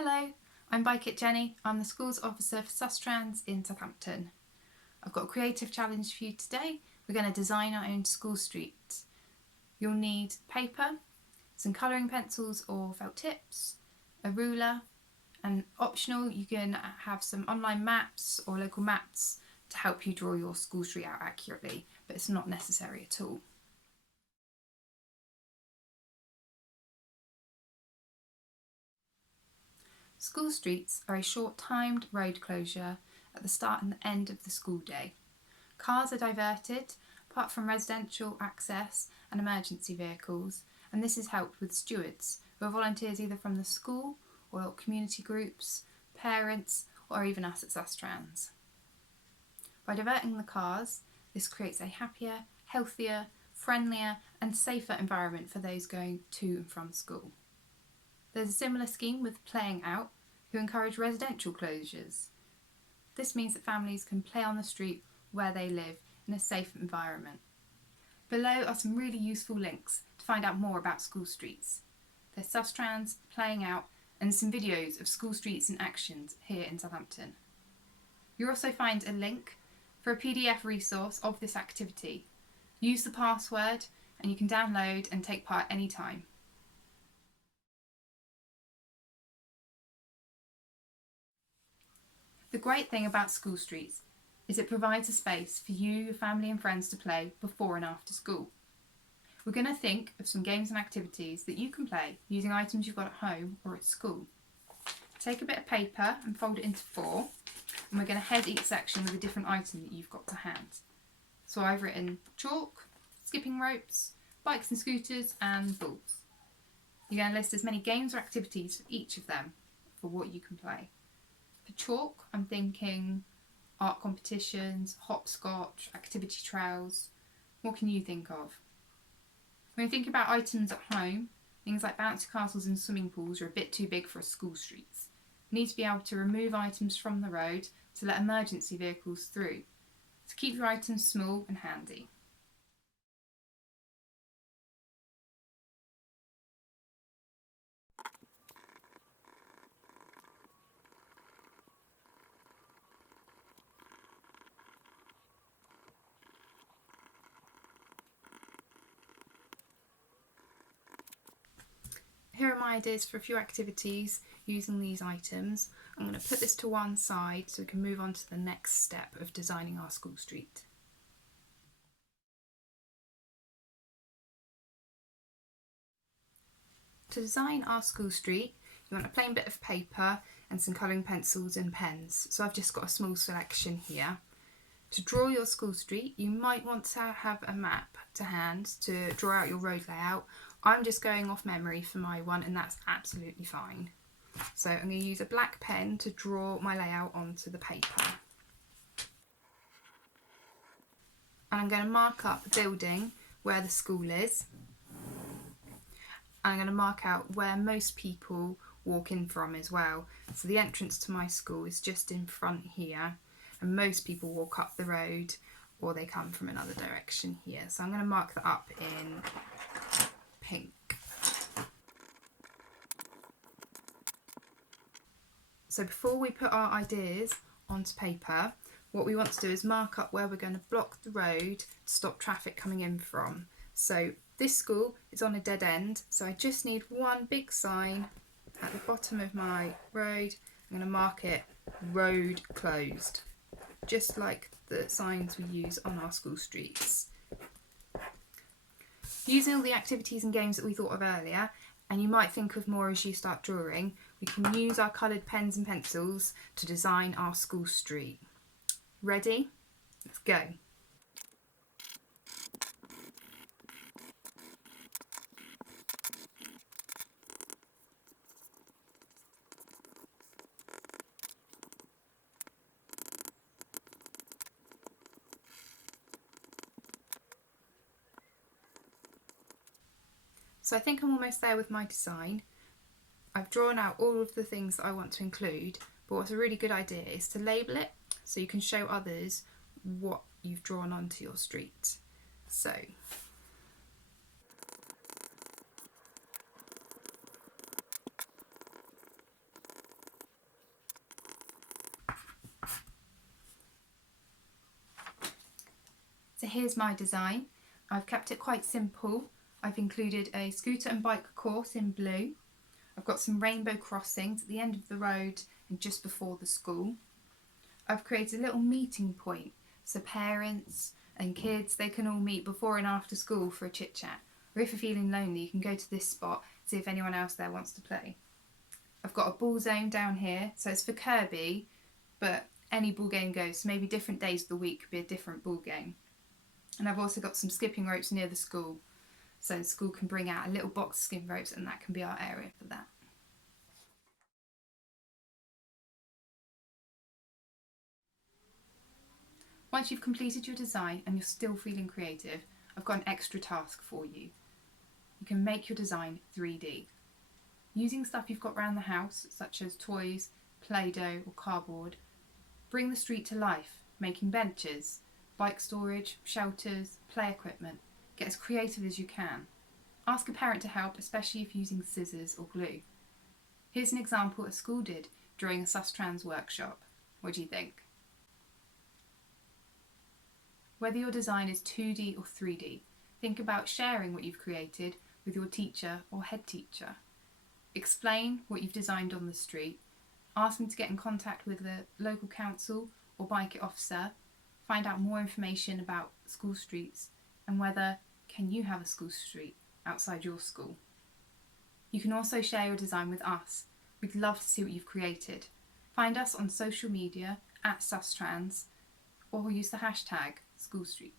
Hello, I'm Bike It Jenny. I'm the Schools Officer for Schoolstreets in Southampton. I've got a creative challenge for you today. We're going to design our own school street. You'll need paper, some colouring pencils or felt tips, a ruler, and optional you can have some online maps or local maps to help you draw your school street out accurately, but it's not necessary at all. School streets are a short-timed road closure at the start and the end of the school day. Cars are diverted, apart from residential access and emergency vehicles, and this is helped with stewards, who are volunteers either from the school or community groups, parents, or even us at Schoolstreets. By diverting the cars, this creates a happier, healthier, friendlier and safer environment for those going to and from school. There's a similar scheme with Playing Out, who encourage residential closures. This means that families can play on the street where they live in a safe environment. Below are some really useful links to find out more about school streets. There's Schoolstreets, Playing Out, and some videos of school streets in actions here in Southampton. You'll also find a link for a PDF resource of this activity. Use the password and you can download and take part anytime. The great thing about school streets is it provides a space for you, your family and friends to play before and after school. We're going to think of some games and activities that you can play using items you've got at home or at school. Take a bit of paper and fold it into 4, and we're going to head each section with a different item that you've got to hand. So I've written chalk, skipping ropes, bikes and scooters and balls. You're going to list as many games or activities for each of them for what you can play. For chalk, I'm thinking art competitions, hopscotch, activity trails. What can you think of? When you think about items at home, things like bouncy castles and swimming pools are a bit too big for a school streets. You need to be able to remove items from the road to let emergency vehicles through. So keep your items small and handy. Here are my ideas for a few activities using these items. I'm going to put this to one side so we can move on to the next step of designing our school street. To design our school street, you want a plain bit of paper and some colouring pencils and pens. So I've just got a small selection here. To draw your school street, you might want to have a map to hand to draw out your road layout. I'm just going off memory for my one, and that's absolutely fine. So I'm going to use a black pen to draw my layout onto the paper. And I'm going to mark up the building where the school is. And I'm going to mark out where most people walk in from as well. So the entrance to my school is just in front here, and most people walk up the road or they come from another direction here. So I'm going to mark that up in pink. So before we put our ideas onto paper, what we want to do is mark up where we're going to block the road to stop traffic coming in from. So this school is on a dead end, so I just need one big sign at the bottom of my road. I'm going to mark it road closed, just like the signs we use on our school streets. Using all the activities and games that we thought of earlier, and you might think of more as you start drawing, we can use our coloured pens and pencils to design our school street. Ready? Let's go. So I think I'm almost there with my design. I've drawn out all of the things that I want to include, but what's a really good idea is to label it so you can show others what you've drawn onto your street. So here's my design. I've kept it quite simple. I've included a scooter and bike course in blue. I've got some rainbow crossings at the end of the road and just before the school. I've created a little meeting point so parents and kids, they can all meet before and after school for a chit chat. Or if you're feeling lonely, you can go to this spot, see if anyone else there wants to play. I've got a ball zone down here, so it's for Kirby, but any ball game goes, so maybe different days of the week could be a different ball game. And I've also got some skipping ropes near the school, so the school can bring out a little box of skipping ropes and that can be our area for that. Once you've completed your design and you're still feeling creative, I've got an extra task for you. You can make your design 3D. Using stuff you've got around the house, such as toys, Play-Doh or cardboard, bring the street to life, making benches, bike storage, shelters, play equipment. Get as creative as you can. Ask a parent to help, especially if using scissors or glue. Here's an example a school did during a Sustrans workshop. What do you think? Whether your design is 2D or 3D, think about sharing what you've created with your teacher or head teacher. Explain what you've designed on the street. Ask them to get in contact with the local council or bike it officer. Find out more information about Schoolstreets and whether can you have a school street outside your school. You can also share your design with us. We'd love to see what you've created. Find us on social media @Sustrans or use the hashtag Schoolstreets.